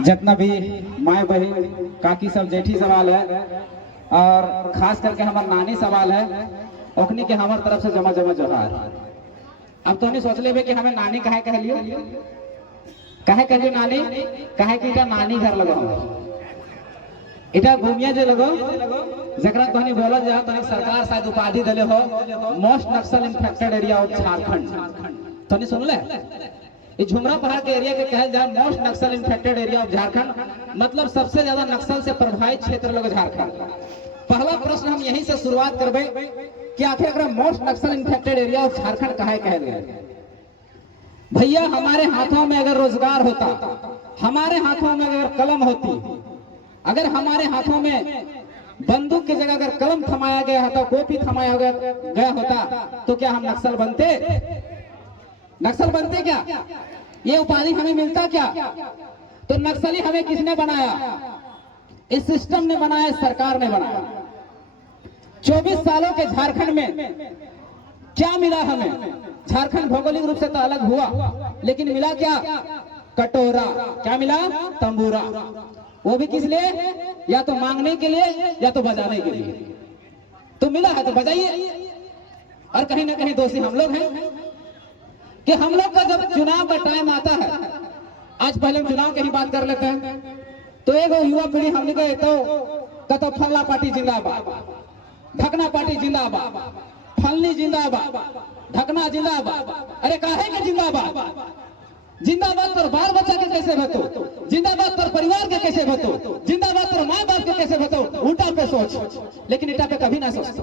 जितना भी माए बहन काकी सब जेठी सवाल है और खास करके हमार नानी सवाल है ओखनी के हमार तरफ से जमा जमा जोहार। अब तो नहीं सोच ले कि हमें नानी कहे कह लियो, कहे कह लियो नानी, कहे कि इटा नानी घर लगो, इटा घूमिया जो लगो जकरा तोहनी बोला जा तोहनी सरकार शायद उपाधि दिले हो most Naxal infected area of Jharkhand. तोहनी सुन ले ये झुमरा पहाड़ के एरिया के कहल जाए most Naxal infected area of Jharkhand, मतलब सबसे ज्यादा नक्सल से प्रभावित क्षेत्र लोग झारखंड। पहला प्रश्न हम यहीं से शुरुआत करबे कि आखिर अगर most Naxal infected area of Jharkhand काहे कहल गए। भैया हमारे हाथों में अगर रोजगार होता, हमारे हाथों में अगर कलम होती, अगर हमारे हाथों में बंदूक की जगह अगर कलम थमाया गया होता, कॉपी थमाया गया होता तो क्या हम नक्सल बनते? नक्सल बनते क्या? ये उपाधि हमें मिलता क्या? तो नक्सली हमें किसने बनाया? इस सिस्टम ने बनाया, सरकार ने बनाया। 24 सालों के झारखंड में क्या मिला हमें? झारखंड भौगोलिक रूप से तो अलग हुआ लेकिन मिला क्या? कटोरा। क्या मिला? तंबूरा। वो भी किस लिए? या तो मांगने के लिए या तो बजाने के लिए। तो मिला है तो बजाइए। और कहीं ना कहीं दोषी हम लोग हैं कि हम लोग का जब चुनाव का टाइम आता है, आज पहले हम चुनाव की ही बात कर लेते हैं, तो एक युवा पीढ़ी हमने कहे तो फल्ला पार्टी जिंदाबाद, ढकना पार्टी जिंदाबाद, फलनी जिंदाबाद, ढकना जिंदाबाद। अरे काहे के जिंदाबाद? जिंदाबाद पर बाल बच्चा के कैसे भतो, जिंदाबाद पर परिवार के कैसे भतो, जिंदाबाद पर माँ बाप के कैसे भतो, उल्टा पे सोच। लेकिन इटा पे कभी ना सोचते।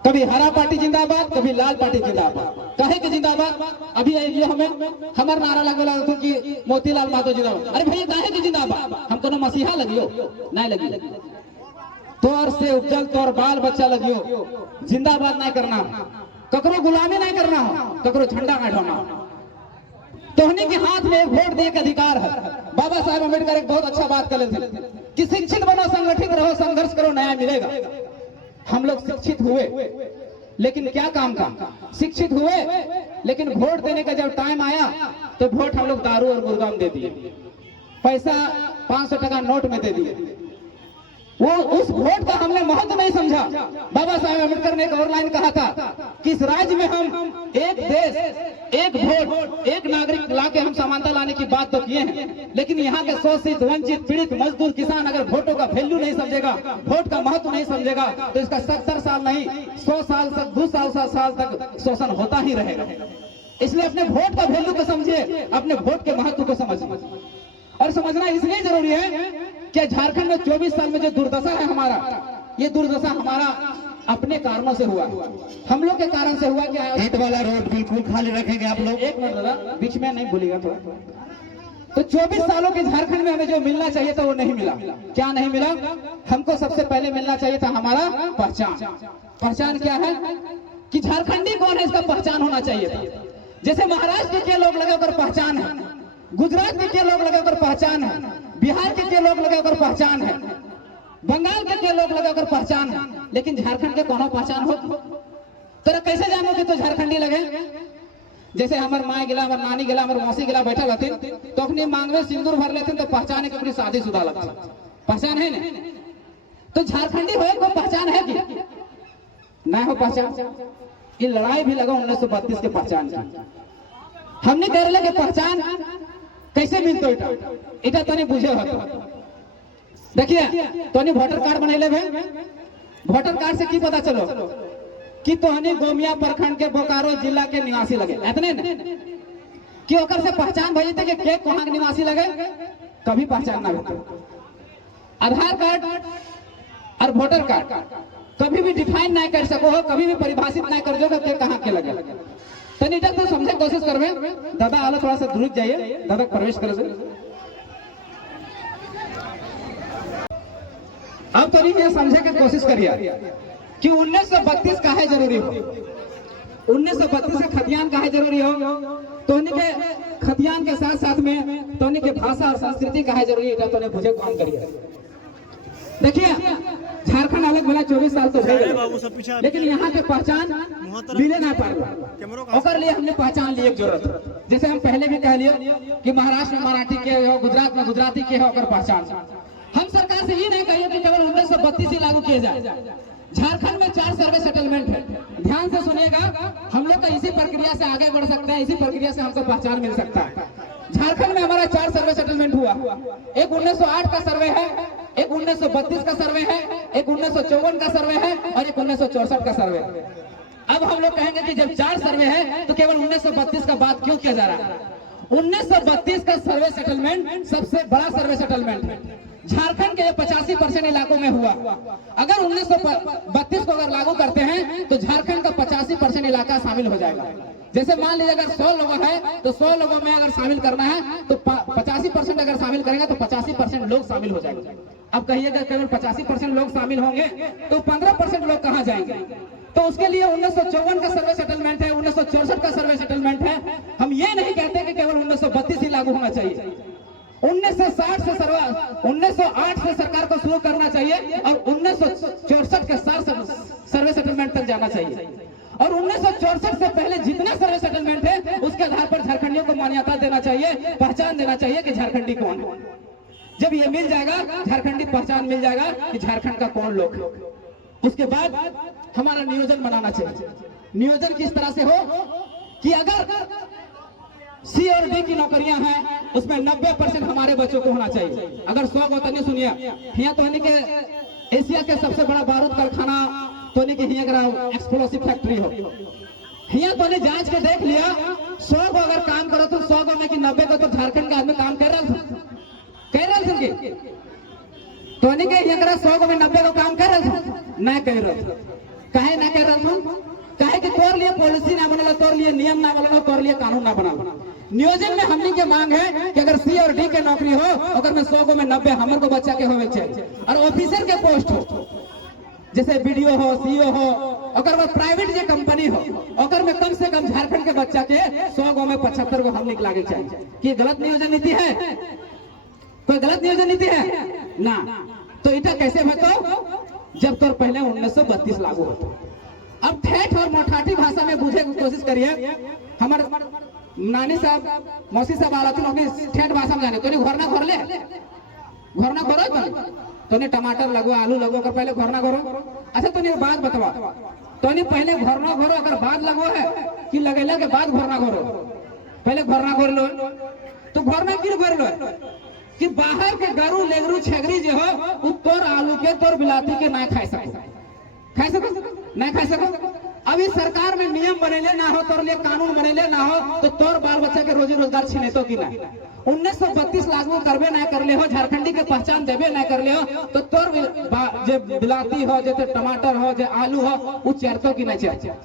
कभी हरा पार्टी जिंदाबाद, कभी लाल पार्टी जिंदाबाद। कहे के जिंदाबाद? अभी ये हमें हमारा नारा लगेला कि मोतीलाल महतो जिंदाबाद। अरे भैया काहे के जिंदाबाद? हम कोनो मसीहा लगियो नहीं लगी, तोर से उपजल तोर बाल बच्चा लगियो, जिंदाबाद नहीं करना, ककरो गुलामी नहीं करना, ककरो झंडा नहीं ढोना। तोहनी के हाथ में एक वोट देने का अधिकार है। बाबा साहेब अम्बेडकर एक बहुत अच्छा बात कर थे कि शिक्षित बनो, संगठित रहो, संघर्ष करो, न्याय मिलेगा। हम लोग शिक्षित हुए लेकिन क्या काम का? शिक्षित हुए लेकिन वोट देने का जब टाइम आया तो वोट हम लोग दारू और मुर्गा में दे दिए, पैसा 500 टका नोट में दे दिए। वो उस वोट का हमने महत्व नहीं समझा। बाबा साहेब अम्बेडकर ने एक और लाइन कहा था कि इस राज्य में हम एक देश, एक वोट, एक नागरिक लाके हम समानता लाने की बात तो किए हैं, लेकिन यहाँ के शोषित, वंचित, पीड़ित, मजदूर, किसान अगर वोटों का वैल्यू नहीं समझेगा, वोट का महत्व नहीं समझेगा तो इसका 70 साल नहीं 100 साल तक, 200 साल तक शोषण होता ही रहेगा। इसलिए अपने वोट का वैल्यू को समझिए, अपने वोट के महत्व को समझिए। और समझना इसलिए जरूरी है कि झारखंड में 24 साल में जो दुर्दशा है हमारा, ये दुर्दशा हमारा अपने कारणों से हुआ, हम लोग के कारण से हुआ। क्या ईट वाला रोड बिल्कुल खाली रखेंगे आप लोग? एक मिनट दादा, बीच में नहीं भूलिएगा थोड़ा। तो 24 सालों के झारखंड में हमें जो मिलना चाहिए था वो नहीं मिला। क्या नहीं मिला? हमको सबसे पहले मिलना चाहिए था हमारा पहचान। पहचान क्या है कि झारखंडी कौन है इसका पहचान होना चाहिए था। जैसे महाराष्ट्र के लोग लगाकर पहचान है, गुजरात के लोग लगाकर पहचान है, बिहार के लोग लगाकर पहचान है, बंगाल के लोग लगाकर पहचान है, लेकिन झारखंड के कोनो पहचान हो तो कैसे जानो कि तो झारखंडी लगे? जैसे हमार माँ गिला, हमार नानी गिला, हमार मौसी गिला बैठा रहती तो अपनी मांग में सिंदूर भर लेते तो पहचान के अपनी शादीशुदा लगता, पहचान है ना? तो झारखंडी हो को पहचान है कि नहीं हो पहचान? ये लड़ाई भी लगा 1932 के पहचान की। हमने कह रहे कि पहचान कैसे मिलते इटा तो नहीं बुझे हो। देखिए तो वोटर कार्ड बनैले भे, वोटर कार्ड से की पता चलो कि तोहनी गोमिया प्रखंड के बोकारो जिला के निवासी लगे, इतने न कि ओकर से पहचान भेजते कि के कहाँ के निवासी लगे, कभी पहचान ना होते। आधार कार्ड और वोटर कार्ड कभी भी डिफाइन नहीं कर सको हो, कभी भी परिभाषित नहीं कर जो के कहाँ के लगे। तनी तो समझे कोशिश करबे। दादा आलो थोड़ा सा दूर जाइए, दादा प्रवेश करे। अब तो ये समझे की कोशिश करिए कि 1932 काहे जरूरी हो, 1932 से खतियान काहे जरूरी हो, तो के खतियान के साथ साथ में तो के भाषा और संस्कृति काहे जरूरी है, तो बुझे काम करिए। देखिए झारखंड अलग भला 24 साल तो अरे है, बाबू सब पीछे लेकिन यहाँ के पहचान मिले ना पाए, और लिए हमने पहचान लिए जरूरत। जैसे हम पहले भी कह लिए कि महाराष्ट्र में मराठी के हो, गुजरात में गुजराती के हो, पहचान हम सरकार से ये नहीं कहिए कि केवल 1932 ही लागू किए जाए। झारखंड में 4 सर्वे सेटलमेंट है, ध्यान से सुनिएगा। हम लोग का इसी प्रक्रिया से आगे बढ़ सकते हैं, इसी प्रक्रिया से हमको पहचान मिल सकता है। झारखंड में हमारा 4 सर्वे सेटलमेंट हुआ। एक 1908 का सर्वे है, एक 1932 का सर्वे है, एक 1954 का सर्वे है और एक 1964 का सर्वे है। अब हम लोग कहेंगे कि जब 4 सर्वे है तो केवल 1932 का बात क्यों किया जा रहा है? 1932 का सर्वे सेटलमेंट सबसे बड़ा सर्वे सेटलमेंट है। झारखंड के 85% इलाकों में हुआ। अगर 1932 को अगर लागू करते हैं तो झारखंड का 85% इलाका शामिल हो जाएगा। जैसे मान लीजिए अगर 100 लोग हैं तो 100 लोगों में अगर शामिल करना है तो 85% अगर शामिल करेंगे तो 85% लोग शामिल हो जाएंगे। अब कहिएगा केवल 85% लोग शामिल होंगे तो 15% लोग कहाँ जाएंगे? तो उसके लिए 1954 का सर्वे सेटलमेंट है, 1964 का सर्वे सेटलमेमेंट है। हम ये नहीं कहते कि केवल 1932 ही लागू होना चाहिए। 1908 से सरकार को शुरू करना चाहिए और 1964 के साथ सर्वे सेटलमेंट तक जाना चाहिए। और 1964 से पहले जितने सर्वे सेटलमेंट है उसके आधार पर झारखंडियों को मान्यता देना चाहिए, पहचान देना चाहिए कि झारखंडी कौन है। जब ये मिल जाएगा, झारखंडी पहचान मिल जाएगा कि झारखंड का कौन लोग, उसके बाद हमारा नियोजन बनाना चाहिए। नियोजन किस तरह से हो कि अगर सी और डी की नौकरियां हैं उसमें 90% हमारे बच्चों को होना चाहिए। अगर 100 को तो सुनिए, यहाँ तो के एशिया के सबसे बड़ा बारूद कारखाना तो एक्सप्लोसिव फैक्ट्री हो, यहाँ तो जांच के देख लिया 100 को अगर काम करो तो 100 को में कि 90 को तो झारखंड के आदमी काम कर रहे थे तो यहाँ 100 को में 90 को काम कर रहे थे, नहीं कह रहे थे। काहे ना कह रहे थे? काहे कि तोर लिए पॉलिसी ना बनल, तोर लिए नियम ना बनल, तोर लिए कानून ना बनल। नियोजन में हमनी के मांग है कि अगर सी और डी के नौकरी हो अगर में 100 को में 90 हमर को बच्चा के होवे चाहिए। और ऑफिसर के पोस्ट हो जैसे बीडीओ हो, सीईओ हो, अगर वो प्राइवेट जो कंपनी हो अगर में कम से कम झारखंड के बच्चा के 100 गो में 75 को हमनी के लागे चाहिए। कि गलत नियोजन नीति है? कोई गलत नियोजन नीति है ना? तो इटा कैसे बताओ जब तोर पहले 1932 लागू हो। अब ठेठ और मोठाठी भाषा में बुझे की कोशिश करिए। हमारे नानी साहब मौसी साहब आला थी ठेठ भाषा में जाने तो घर ना घर ले घर ना घरो तो टमाटर लगो, आलू लगो, अगर पहले घर ना घरो। अच्छा तो बात बतावा तो पहले घर ना घरो अगर बाद लगो है कि लगेला के बाद घर ना घरो? पहले घर ना घर लो तो घर ना क्यों घर लो कि बाहर के गरू लेगरू छेगरी जो हो वो तोर आलू के तोर बिलाती के ना खाई सको नहीं खाई सको। अभी सरकार में नियम बनेले ना हो, तोर लिए कानून बनेले ना हो तो तोर बाल बच्चा के रोजी रोजगार छीने तो कि ना? 1932 लागू करबे ना कर ले हो, झारखंडी के पहचान देबे ना कर ले हो तो तोर जे बिलाती हो, जे टमाटर हो, जे आलू हो वो चरतो कि नहीं चर।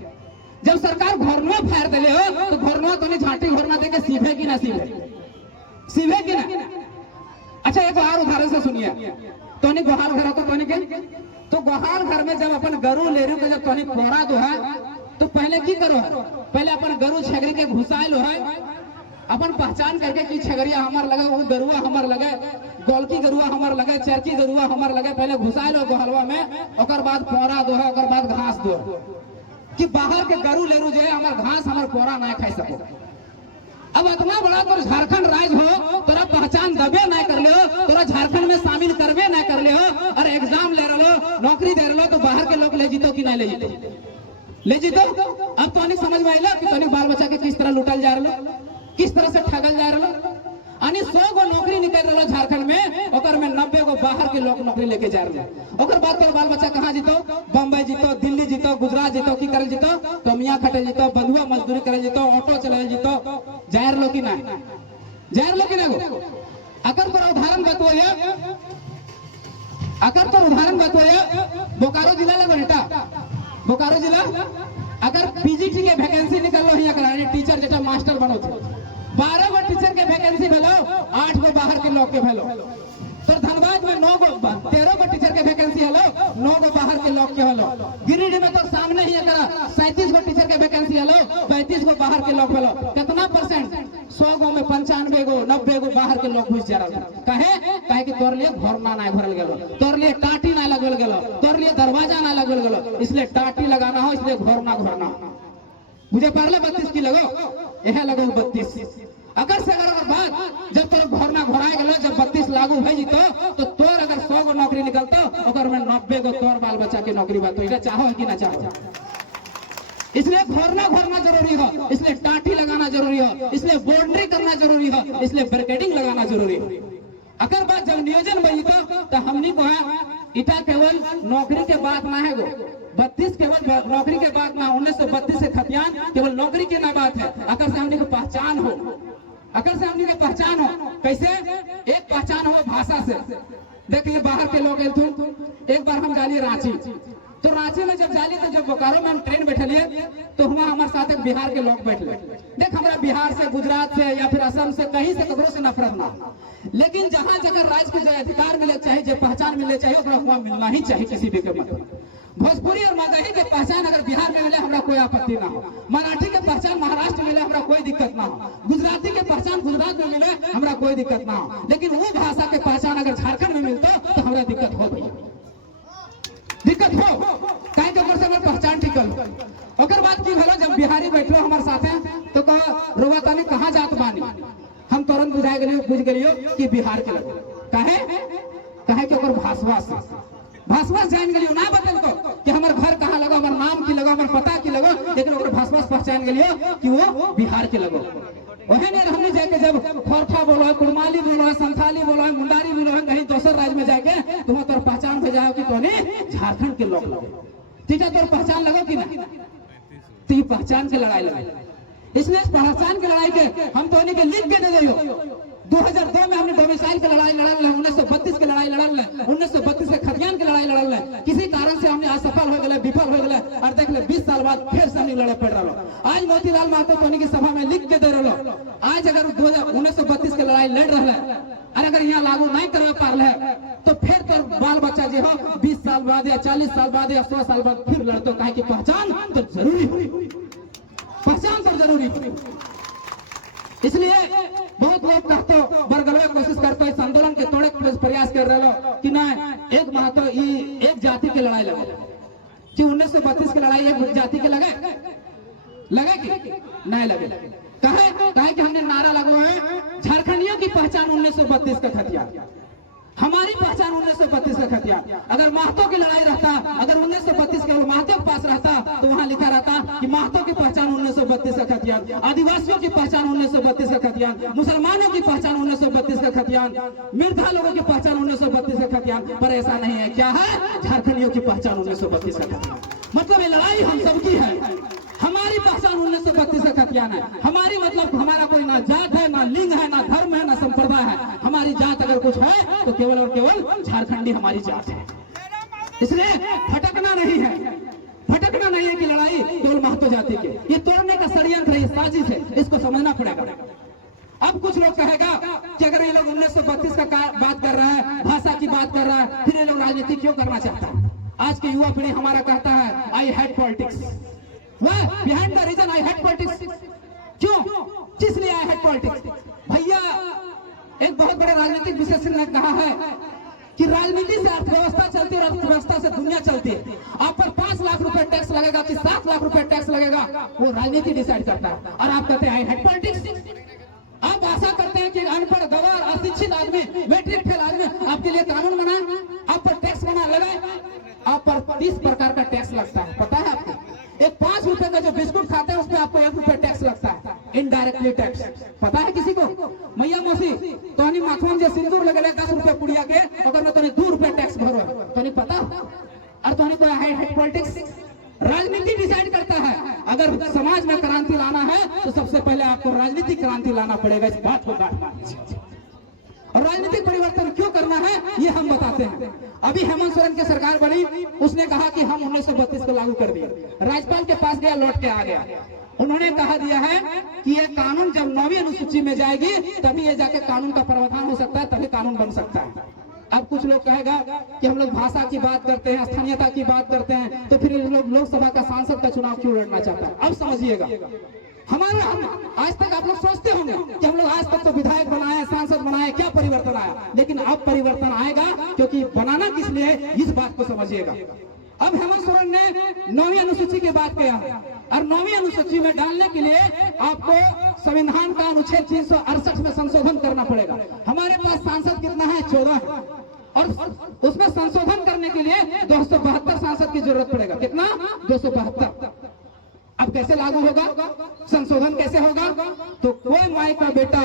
जब सरकार घरनो फाड़ देले हो तो घरनो तो झाटी घरना देके सीभे कि ना सीभे कि ना? अच्छा एक और उदाहरण से सुनिए। तोनी गोहाल घर तो गोहाल घर में जब अपन गरू लेरू के जब तोनी कोरा दो है तो पहले की करो है? पहले अपन गरू छेगरी के घुसाए लो है, अपन पहचान करके कि छेगरिया हमार लगे, वो गरुआ हमार लगे, गोलकी गरुआ हमार लगे, चरकी गरुआ हमार लगे, पहले घुसाए लो गोहलवा में। और बाद पोरा दो है, और बाद घास दो कि बाहर के गरू लेरू जो है हमार घास हमार पोरा ना खाई सको। अब इतना बड़ा तो झारखंड राज्य हो, तोरा पहचान दबे ना कर ले हो, तोरा झारखंड में शामिल करबे ना कर ले हो, और एग्जाम ले रहो, नौकरी दे रहो तो बाहर के लोग ले जीतो कि नहीं ले जीतो? ले जीतो। अब तो नहीं समझ में आइला कि तोनी बाल बच्चा के किस तरह लुटल जा रहा, किस तरह से ठगल जा रहा। 100 गो नौकरी निकल रहा झारखंड में, और में 90 गो बाहर के लोग नौकरी लेके जा रहे हैं। और बात करो बाल बच्चा कहाँ जीतो? बम्बई जीतो, दिल्ली जीतो, गुजरात जीतो, की करे जीतो? कमिया खटे जीतो, बंधुआ मजदूरी करे जीतो, ऑटो चलाए जीतो। जाहिर लो कि ना? जाहिर लो कि ना? अगर पर उदाहरण बताओ बोकारो जिला लगो बेटा, बोकारो जिला अगर पीजीटी के वैकेंसी निकल लो यहाँ कराने टीचर जेटा मास्टर बनो थे 12 गो टीचर के वैकेंसी भेलो, 8 गो बाहर के लोग के भेलो। तो धनबाद में 13 गो टीचर के वैकेंसी हेलो, 9 गो बाहर के लोग के हेलो। गिरिडीह में तो सामने ही 37 गो टीचर के वैकेंसी हेलो, 35 गो बाहर के लोग हेलो। कितना परसेंट? 100 गो में 95 95 गो बाहर के लोग घुस जा रहा कहे कि तोर लिए घर ना भरल गेलो, तोर लिए टाटी ना लगल गेलो, तोर लिए दरवाजा ना लगल गेलो, इसलिए टाटी लगाना हो, इसलिए घर ना घरना मुझे पहले 32 की लगो, यह लगो 32। अगर से अगर बात जब तोर घर ना घराए गेलो, जब 32 लागू भई जितो तो तोर अगर 100 गो नौकरी निकलतो ओकर में 90 गो तोर बाल बच्चा के नौकरी बा। तो इसे चाहो है कि ना चाहो? इसलिए घरना जरूरी हो, इसलिए टाटी लगाना जरूरी हो, इसलिए बाउंड्री करना जरूरी हो, इसलिए बैरिकेडिंग लगाना जरूरी हो। अगर बात जब नियोजन बनी तो हमनी को है इटा केवल नौकरी के बात ना है, वो 32 केवल नौकरी के बात ना, 1932 से खतियान केवल नौकरी की ना बात है। अगर से हमनी को पहचान हो, अगर से हमनी की पहचान हो, कैसे? एक पहचान हो भाषा से। देखिए बाहर के लोग एक बार हम जालिए रांची, तो रांची में जब जाली तो जब बोकारो में हम ट्रेन बैठलिए तो वहाँ हमारे साथ एक बिहार के लोग बैठले। देख हमारा बिहार से, गुजरात से या फिर असम से कहीं से ककरो से नफरत ना, लेकिन जहाँ जगह राज्य के जो अधिकार मिले चाहिए, जो पहचान मिले चाहिए, वहाँ मिलना ही चाहिए किसी भी के मतलब। भोजपुरी और मगही के पहचान अगर बिहार में मिले हमरा कोई आपत्ति ना हो, मराठी के पहचान महाराष्ट्र में मिले हमरा कोई दिक्कत ना हो, गुजराती के पहचान गुजरात में मिले हमरा कोई दिक्कत ना हो, लेकिन वो भाषा के पहचान अगर झारखंड में मिलता तो हमरा दिक्कत हो गई, दिक्कत हो कहीं से पहचान टिकल। ओकर बात की भलो जब बिहारी बैठलो हमारे साथे तो कहा रोवा तानी कहाँ जात बानी, हम तुरंत बुझ गलियो कि बिहार के लोग कहे कि ओकर भाषवा जान गलियो, ना बतल को कि हमार घर कहाँ लगो, हमार नाम की लगो, हमार पता की लगो, लेकिन ओकर भाषवा पहचान गलियो कि वो बिहार के लगो। वही ने हमने जाके जब खोरठा बोलो है, कुड़माली बोलो है, संथाली बोलो है, मुंडारी बोलो है, कहीं दूसर राज्य में जाके तुम तोर पहचान हो जाओ कि तोने झारखंड के लोग लगो, ठीक है? तोर पहचान लगो कि ना? तो पहचान के लड़ाई लगे, इसलिए पहचान की लड़ाई के हम तो के लिख के दे दियो। 2002 में हमने डोमिसाइल की लड़ाई लड़ल, 1932 की लड़ाई लड़ल, 1932 के खतियान की लड़ाई लड़ल, किसी कारण से हमने असफल हो गए, विफल हो गए, और देख ले 20 साल बाद फिर से हमने लड़े पड़ रहा। आज मोतीलाल महतो टोनी की सभा में लिख के दे रहा, आज अगर 1932 की लड़ाई लड़ रहा है और अगर यहाँ लागू नहीं कर पा रहे तो फिर तो बाल बच्चा जो हो 20 साल बाद या 40 साल बाद या 100 साल बाद फिर लड़तो, कहे कि पहचान तो जरूरी हो, पहचान तो जरूरी हो। इसलिए बहुत लोग कहते बरगलवे कोशिश करते इस आंदोलन के तोड़े प्रयास कर रहे हो कि ना एक महतो एक जाति की लड़ाई लगे, कि 1932 की लड़ाई एक जाति के लगे कि नहीं लगे? कहे कि हमने नारा लगो है झारखंडियों की पहचान 1932 का खतियान, हमारी पहचान 1932 का खतियान। अगर महतो की लड़ाई रहता, अगर 1932 केवल महतो के पास रहता तो वहां लिखा रहता कि महतो की पहचान 1932 का खतियान, आदिवासियों की पहचान 1932 का खतियान, मुसलमानों की पहचान 1932 का खतियान, मिर्जा लोगों की पहचान 1932 का खतियान। पर ऐसा नहीं है, क्या है? झारखंडियों की पहचान 1932 का खतियान। मतलब ये लड़ाई हम सबकी है, हमारी पहचान 1932 का खतियान है। हमारी मतलब हमारा कोई ना जात है, ना लिंग है, ना धर्म है, ना संप्रदाय है। हमारी जात अगर कुछ है तो केवल और केवल झारखंडी हमारी जात है। इसलिए भटकना नहीं है कि लड़ाई केवल महतो जाति के, ये तोड़ने का षड्यंत्र है, साजिश है, इसको समझना पड़ेगा। अब कुछ लोग कहेगा कि अगर ये लोग 1932 का बात कर रहा है, भाषा की बात कर रहा है, फिर ये लोग राजनीति क्यों करना चाहता है? आज की युवा पीढ़ी हमारा कहता है I hate politics, behind the reason I hate politics. क्यों? किस लिए आई हेट पॉलिटिक्स? भैया एक बहुत बड़े राजनीतिक विशेषज्ञ ने कहा है कि राजनीति से अर्थव्यवस्था चलती है और अर्थव्यवस्था से दुनिया चलती है। आप पर 5 लाख रुपए टैक्स लगेगा कि 7 लाख रुपए टैक्स लगेगा, वो राजनीति डिसाइड करता है। और आप कहते हैं आई हेट पॉलिटिक्स। आप आशा करते हैं कि अनपढ़, गवार, अशिक्षित आदमी, मैट्रिक फेल आदमी आपके लिए कानून बनाए, आप पर टैक्स बना लगाए। आप पर 30 प्रकार का टैक्स लगता है, पता है आपको? एक 5 रुपए का जो बिस्कुट खाते हैं उसमें आपको 1 रुपया टैक्स लगता है, इनडायरेक्टली टैक्स। पता है किसी को? मैया मौसी तो माथुन जो सिंदूर लगे 10 रुपया पुड़िया के, अगर मैं 2 रुपया टैक्स भरो तो नहीं पता। और तो है पॉलिटिक्स, राजनीति डिसाइड करता है। अगर समाज में क्रांति लाना है तो सबसे पहले आपको राजनीतिक क्रांति लाना पड़ेगा, इस बात को गांठ। और राजनीतिक परिवर्तन क्यों करना है ये हम बताते हैं। अभी हेमंत सोरेन की सरकार बनी, उसने कहा कि हम 1932 को लागू कर दिए। राज्यपाल के पास गया, लौट के आ गया। उन्होंने कहा दिया है कि ये कानून जब 9वीं अनुसूची में जाएगी तभी ये जाके कानून का प्रावधान हो सकता है, तभी कानून बन सकता है। अब कुछ लोग कहेगा कि हम लोग भाषा की बात करते हैं, स्थानीयता की बात करते हैं, तो फिर लोग लोकसभा का सांसद का चुनाव क्यों लड़ना चाहता है? अब समझिएगा, हम आज तक आप लोग सोचते होंगे कि हम लोग आज तक तो विधायक बनाए, सांसद बनाए, क्या परिवर्तन आया, लेकिन अब परिवर्तन आएगा, क्योंकि बनाना किस लिए है इस बात को समझिएगा। अब हेमंत सोरेन ने 9वीं अनुसूची की बात किया है और 9वीं अनुसूची में डालने के लिए आपको संविधान का अनुच्छेद 368 में संशोधन करना पड़ेगा। हमारे पास सांसद कितना है? 14 है, और उसमें संशोधन करने के लिए 272 सांसद की जरूरत पड़ेगा। कितना? 272। अब कैसे लागू होगा, संशोधन कैसे होगा? तो कोई माई का बेटा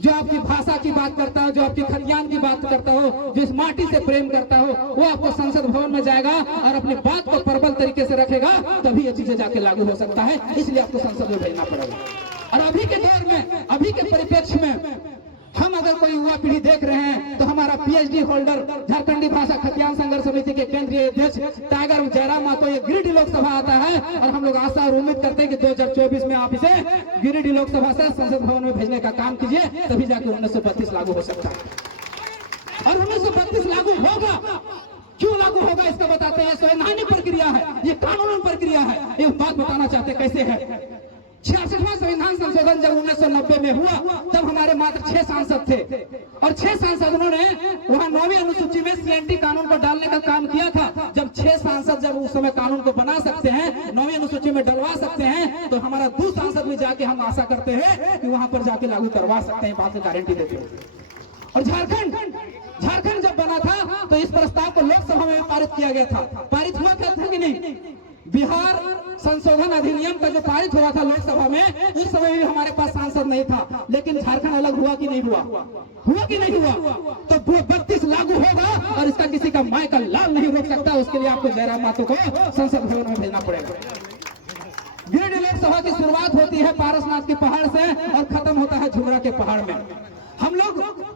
जो आपकी भाषा की बात करता हो, जो आपकी खलियान की बात करता हो, जो इस माटी से प्रेम करता हो, वो आपको संसद भवन में जाएगा और अपनी बात को प्रबल तरीके से रखेगा, तभी ये चीजें जाके लागू हो सकता है। इसलिए आपको संसद में भेजना पड़ेगा। और अभी के दौर में, अभी के परिप्रेक्ष्य में हम अगर कोई युवा पीढ़ी देख रहे हैं तो हमारा पीएचडी होल्डर, झारखंडी भाषा खतियान संघर्ष समिति के केंद्रीय अध्यक्ष टाइगर जयराम महतो ये गिरिडीह लोकसभा आता है, और हम लोग आशा और उम्मीद करते हैं कि 2024 में आप इसे गिरिडीह लोकसभा से संसद भवन में भेजने का काम कीजिए, तभी जाकर 1932 लागू हो सकता है। और 1932 लागू होगा, क्यों लागू होगा इसका बताते हैं। संवैधानिक प्रक्रिया है, ये कानूनी प्रक्रिया है। एक बात बताना चाहते कैसे है। 66वां संविधान संशोधन जब 1990 में हुआ, तब हमारे मात्र 6 सांसद थे, और 6 सांसदों ने वहां 9वीं अनुसूची में सीएनटी कानून को डालने का काम किया था। जब 6 सांसद जब उस समय कानून को बना सकते हैं, 9वीं अनुसूची में डलवा सकते हैं, तो हमारा 2 सांसद भी जाके हम आशा करते हैं कि वहां पर जाके लागू करवा सकते हैं, बात की गारंटी देते हैं। और झारखंड जब बना था तो इस प्रस्ताव को लोकसभा में पारित किया गया था। पारित हुआ क्या था कि नहीं? बिहार संशोधन अधिनियम का जो पारित हुआ था लोकसभा में, उस समय भी हमारे पास सांसद नहीं था, लेकिन झारखंड अलग हुआ कि नहीं हुआ? हुआ कि नहीं हुआ? तो 32 लागू होगा और इसका किसी का माय का लाल नहीं रोक सकता। उसके लिए आपको जयराम महतो को संसद भवन में भेजना पड़ेगा। गिरिडीह लोकसभा की शुरुआत होती है पारसनाथ के पहाड़ से और खत्म होता है झुमरा के पहाड़ में। हम लोग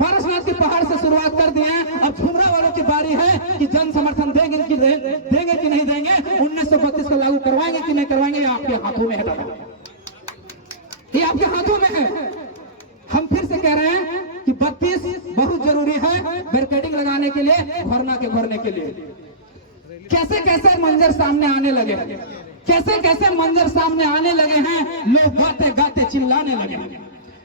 पारसनाथ के पहाड़ से शुरुआत कर दिए हैं, अब झुमरा वालों की बारी है कि जन समर्थन देंगे कि नहीं देंगे, 1932 को लागू करवाएंगे कि नहीं करवाएंगे, ये आपके हाथों में है दादा, ये आपके हाथों में है। हम फिर से कह रहे हैं कि 32 बहुत जरूरी है बैरिकेडिंग लगाने के लिए, भरने के लिए। कैसे कैसे मंजर सामने आने लगे, कैसे कैसे मंजर सामने आने लगे हैं, लोग गाते गाते चिल्लाने लगे हैं।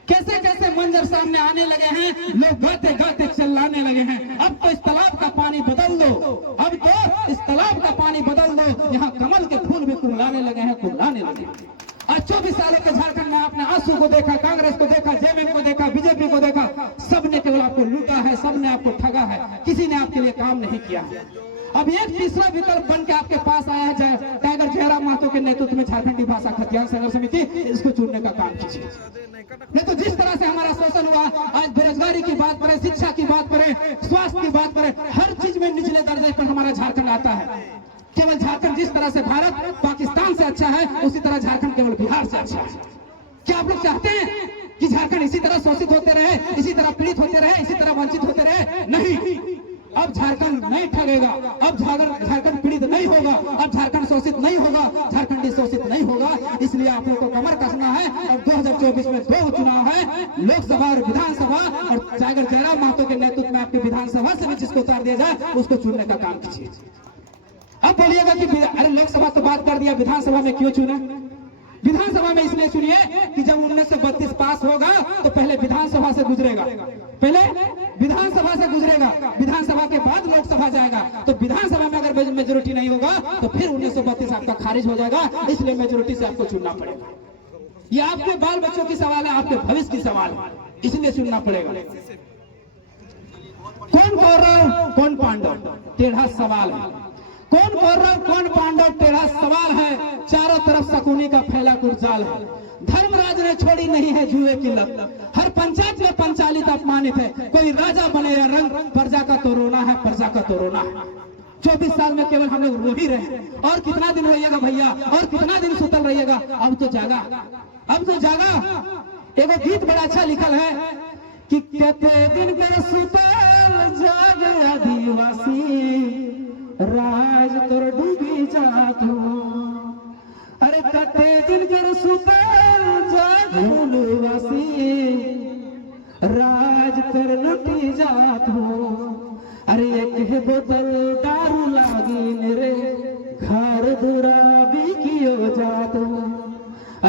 कैसे कैसे मंजर सामने आने लगे हैं, लोग गाते गाते चिल्लाने लगे हैं। अब तो इस तालाब का पानी बदल दो, अब तो इस तालाब का पानी बदल दो। यहाँ कमल के फूल भी कुमलाने लगे हैं, कुमलाने लगे। आज 24 साल के झारखंड में आपने आंसू को देखा, कांग्रेस को देखा, जेएमएम को देखा, बीजेपी को देखा, सबने केवल आपको लूटा है, सबने आपको ठगा है, किसी ने आपके लिए काम नहीं किया है। अब एक तीसरा विकल्प बन के आपके पास आया है टाइगर जयराम महतो के नेतृत्व में झारखंडी भाषा खतियान संघर्ष समिति, इसको चुनने का काम कीजिए। नहीं तो जिस तरह से हमारा शोषण हुआ, आज बेरोजगारी की बात करें, शिक्षा की बात करें, स्वास्थ्य की बात करें, हर चीज में निचले दर्जे पर हमारा झारखंड आता है। केवल झारखंड जिस तरह से भारत पाकिस्तान से अच्छा है, उसी तरह झारखंड केवल बिहार से अच्छा है। क्या आप लोग चाहते हैं कि झारखंड इसी तरह शोषित होते रहे, इसी तरह पीड़ित होते रहे, इसी तरह वंचित होते रहे? नहीं, अब झारखंड नहीं ठगेगा, अब झारखंड पीड़ित नहीं होगा, अब झारखंड शोषित नहीं होगा, झारखंडी शोषित नहीं होगा। इसलिए आप लोगों को कमर कसना है। और 2024 में 2 चुनाव है, लोकसभा और विधानसभा, और टाइगर जयराम महतो के नेतृत्व में आपकी विधानसभा से भी जिसको उतार दिया जाए, उसको चुनने का काम कीजिए। अब बोलिएगा कि अरे लोकसभा तो बात कर दिया, विधानसभा में क्यों चुना? विधानसभा में इसलिए चुनिए कि जब 1932 पास होगा तो पहले विधानसभा से गुजरेगा, पहले विधानसभा से गुजरेगा, विधानसभा के बाद लोकसभा जाएगा। तो विधानसभा में अगर मेजोरिटी नहीं होगा तो फिर 1932 आपका खारिज हो जाएगा। इसलिए मेजोरिटी से आपको चुनना पड़ेगा। ये आपके बाल बच्चों की सवाल है, आपके भविष्य की सवाल है, इसलिए चुनना पड़ेगा। कौन कौरव कौन पांडव, टेढ़ा सवाल है। कौन कौरव कौन पांडव, टेढ़ा सवाल है। चारों तरफ शकुनी का फैला कुर्जाल है। धर्मराज ने छोड़ी नहीं है जुए की लत, हर पंचायत में पंचालित अपमानित है। कोई राजा बने या रंग, प्रजा का तो रोना है, प्रजा का तो रोना है। 24 साल में केवल हम लोग रो ही रहे। और कितना दिन रहिएगा भैया, और कितना दिन सुतल रहिएगा? अब तो जागा, अब तो जागा। एगो गीत बड़ा अच्छा लिखल है कि कहते दिन कर सुतल जाग आदिवासी, राज तोर डूबी जात हो। अरे कते दिन कर सुतल जाग आदिवासी, राज तोर लुटी जात हो। अरे एक बोतल दारू लागी रे, घर दूरा बिकियो जात हो।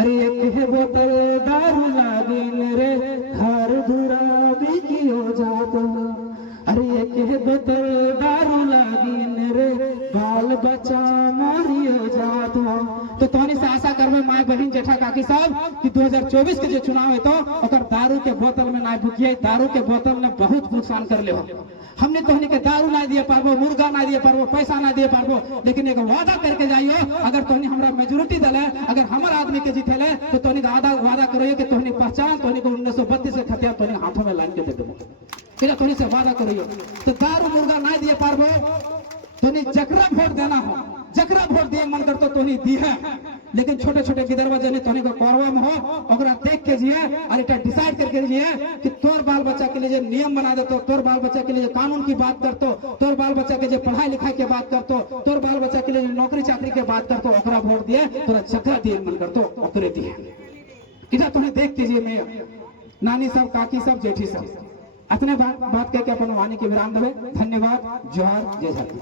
तो तोहनी से आशा करबे माय बहन जेठा काकी साहब कि 2024 के जो चुनाव है तो ओकर दारू के बोतल में ना भुकिए, दारू के बोतल में बहुत नुकसान कर ले हो। हमने तोहनी के दारू ना दिए पारबो, मुर्गा ना दिए पारबो, पैसा ना दिए पारबो, लेकिन एक वादा करके जाइयो, अगर तोहनी हमरा मेजोरिटी दले, अगर हमार आदमी के जीतेले तो तोहनी वादा करियो कि तोहनी पहचान तोहनी को 1932 के खतिया तोहनी हाथों में लान के दे देबो। फिर तोहनी से वादा करियो तो दारू मुर्गा ना दिए पारबो, तोहनी जकरा वोट देना हो, जकरा वोट दिए मन करतो तोहनी दी है, लेकिन छोटे छोटे गिदरवा जने तोहनी को करवा में हो, ओकरा देख के जिए और एटा डिसाइड करके जिए कि तोर बाल बच्चा के लिए जो नियम बना देतो, तोर बाल बच्चा के लिए जो कानून की बात करतो, तोर बाल बच्चा के जो पढ़ाई लिखाई के बात करतो, तोर बाल बच्चा के लिए जो नौकरी चाकरी के बात करतो, ओकरा वोट दिए, तोरा जकरा दिए मन करतो ओकरे दिए। इधर तुम्हें देख के जिए मैं नानी सब, काकी सब, जेठी सब, इतने बात कह के अपन वाणी के विराम देवे। धन्यवाद। जोहार, जय झारखंड।